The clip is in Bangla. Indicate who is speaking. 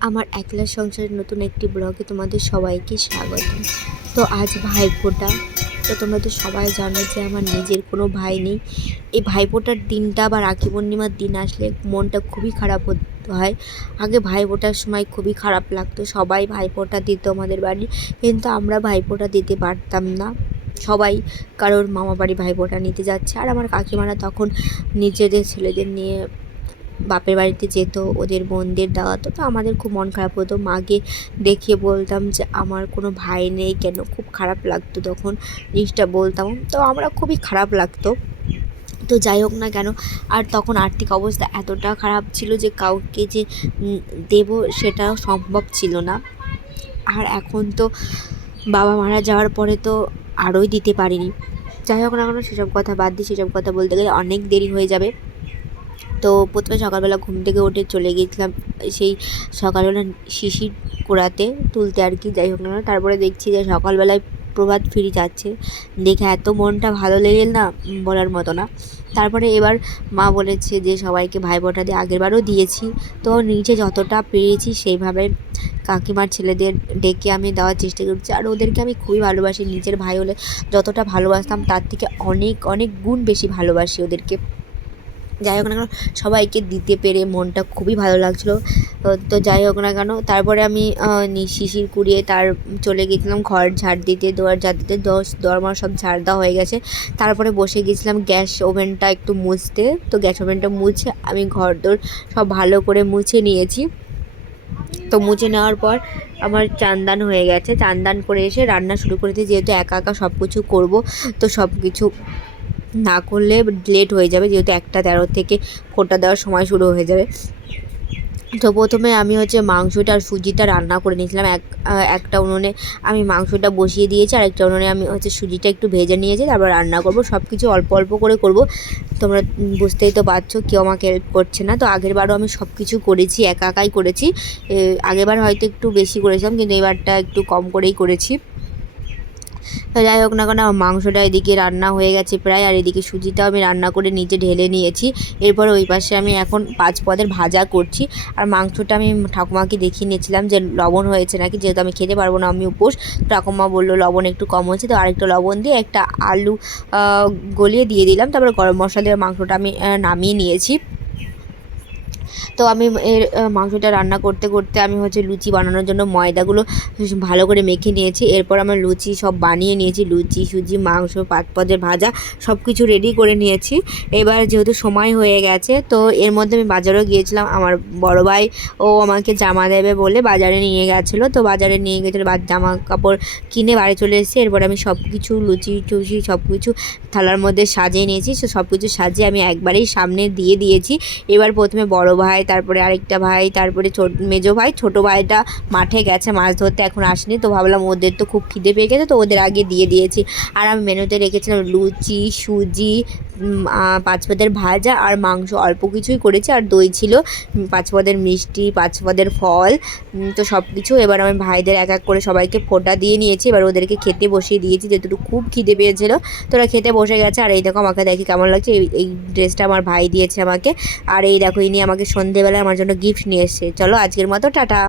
Speaker 1: আমার একলা সংসারের নতুন একটি ব্লগে তোমাদের সবাইকে স্বাগত। তো আজ ভাইফোঁটা তো তোমরা তো সবাই জানো যে আমার নিজের কোনো ভাই নেই। এই ভাইফোঁটার দিনটা বা রাখি পূর্ণিমার দিন আসলে মনটা খুবই খারাপ হত- হয়। আগে ভাইফোঁটার সময় খুবই খারাপ লাগতো, সবাই ভাইফোঁটা দিত আমাদের বাড়ি। কিন্তু আমরা ভাইফোঁটা দিতে পারতাম না। সবাই কারোর মামা বাড়ি ভাইফোঁটা নিতে যাচ্ছে। আর আমার কাকিমারা তখন নিজেদের ছেলেদের নিয়ে বাপের বাড়িতে যেত, ওদের বোনদের দেওয়াতো, তো আমাদের খুব মন খারাপ হতো। মাকে দেখিয়ে বলতাম যে, আমার কোনো ভাই নেই কেন? খুব খারাপ লাগতো তখন জিনিসটা বলতাম। তো আমরা খুবই খারাপ লাগতো। তো যাই হোক না কেন, আর তখন আর্থিক অবস্থা এতটা খারাপ ছিল যে, কাউকে যে দেবো সেটাও সম্ভব ছিল না। আর এখন তো বাবা মারা যাওয়ার পরে তো আরোই দিতে পারিনি। যাই হোক না কেন, সেসব কথা বাদ দিয়ে সেসব কথা বলতে গেলে অনেক দেরি হয়ে যাবে। তো প্রথমে সকালবেলা ঘুম থেকে উঠে চলে গিয়েছিলাম সেই সকালবেলা শিশির কুড়াতে তুলতে আর কি, যাই হোক না তারপরে দেখছি যে সকালবেলায় প্রভাত ফিরে যাচ্ছে। দেখে এত মনটা ভালো লেগে না, বলার মতো না। তারপরে এবার মা বলেছে যে সবাইকে ভাই ফোঁটা দিয়ে আগেরবারও দিয়েছি। তো নিচে যতটা পেরেছি সেইভাবে কাকিমার ছেলেদের ডেকে আমি দেওয়ার চেষ্টা করছি। আর ওদেরকে আমি খুবই ভালোবাসি। নিজের ভাই হলে যতটা ভালোবাসতাম তার থেকে অনেক অনেক গুণ বেশি ভালোবাসি ওদেরকে। যাই হোক না কেন, সবাইকে দিতে পেরে মনটা খুবই ভালো লাগছিল। তো যাই হোক না কেন, তারপরে আমি শিশির কুড়িয়ে তার চলে গেছিলাম ঘর ঝাড় দিতে, দোয়ার ঝাড় দিতে, দশ দরমার সব ঝাড় দেওয়া হয়ে গেছে। তারপরে বসে গেছিলাম গ্যাস ওভেনটা একটু মুছতে, তো গ্যাস ওভেনটা মুছে আমি ঘর দোর সব ভালো করে মুছে নিয়েছি। তো মুছে নেওয়ার পর আমার চান্দান হয়ে গেছে, চান্দান করে এসে রান্না শুরু করেছি, যেহেতু একা একা সব কিছু করব, তো সব কিছু না করলে লেট হয়ে যাবে, যেহেতু একটা তেরো থেকে ফোঁটা দেওয়ার সময় শুরু হয়ে যাবে। তো প্রথমে আমি হচ্ছে মাংসটা আর সুজিটা রান্না করে নিয়েছিলাম। এক একটা উনুনে আমি মাংসটা বসিয়ে দিয়েছি, আর একটা উনুনে আমি হচ্ছে সুজিটা একটু ভেজে নিয়েছি, তারপর রান্না করব। সব কিছু অল্প অল্প করে করব। তোমরা বুঝতেই তো পারছ কেউ আমাকে হেল্প করছে না। তো আগেরবারও আমি সব কিছু করেছি, একা একাই করেছি। আগেরবার হয়তো একটু বেশি করেছিলাম, কিন্তু এবারটা একটু কম করেই করেছি। তো যাই হোক না কেন মাংসটা এদিকে রান্না হয়ে গেছে প্রায়, আর এদিকে সুজিটাও আমি রান্না করে নিচে ঢেলে নিয়েছি। এরপর ওই পাশে আমি এখন পাঁচ পদের ভাজা করছি। আর মাংসটা আমি ঠাকুমাকে দেখিয়ে নিয়েছিলাম যে লবণ হয়েছে নাকি, যেহেতু আমি খেতে পারব না, আমি উপোস। ঠাকুমা বলল, লবণ একটু কম হয়েছে। তো আরেকটু লবণ দিয়ে একটা আলু গলিয়ে দিয়ে দিলাম। তারপর গরম মশলা দিয়ে মাংসটা আমি নামিয়ে নিয়েছি। তো আমি এর মাংসটা রান্না করতে করতে আমি হচ্ছে লুচি বানানোর জন্য ময়দাগুলো ভালো করে মেখে নিয়েছি। এরপর আমার লুচি সব বানিয়ে নিয়েছি। লুচি, সুজি, মাংস পাঁচ পদের ভাজা সব কিছু রেডি করে নিয়েছি। এবার যেহেতু সময় হয়ে গেছে, তো এর মধ্যে আমি বাজারেও গিয়েছিলাম। আমার বড় ভাই ও আমাকে জামা দেবে বলে বাজারে নিয়ে গেছিল। তো বাজারে নিয়ে গেছিল, বা জামা কাপড় কিনে বাড়ি চলে এসেছি। এরপর আমি সব কিছু লুচি, টুচি সব কিছু থালার মধ্যে সাজিয়ে নিয়েছি। তো সব কিছু সাজিয়ে আমি একবারেই সামনে দিয়ে দিয়েছি। এবার প্রথমে বড় ভাই তারপরে আরেকটা ভাই, তারপরে মেজো ভাই, ছোটো ভাইটা মাঠে গেছে মাছ ধরতে, এখন আসেনি। তো ভাবলাম ওদের তো খুব খিদে পেয়ে গেছে, তো ওদের আগে দিয়ে দিয়েছি। আর আমি মেনুতে রেখেছিলাম লুচি, সুজি উম, আহ, পাঁচ পদের ভাজা আর মাংস অল্প কিছুই করেছি আর দই ছিল উম, পাঁচ পদের মিষ্টি পাঁচ পদের ফল তো সব কিছু এবার আমি ভাইদের এক এক করে সবাইকে ফোঁটা দিয়ে নিয়েছি এবার ওদেরকে খেতে বসিয়ে দিয়েছি যেহেতু খুব খিদে পেয়েছিল তো ওরা খেতে বসে গেছে আর এই দেখো আমাকে দেখি কেমন লাগছে এই এই ড্রেসটা আমার ভাই দিয়েছে আমাকে আর এই দেখো ইনি আমাকে সন্ধেবেলায় আমার জন্য গিফট নিয়ে এসছে। চলো আজকের মতো টাটা!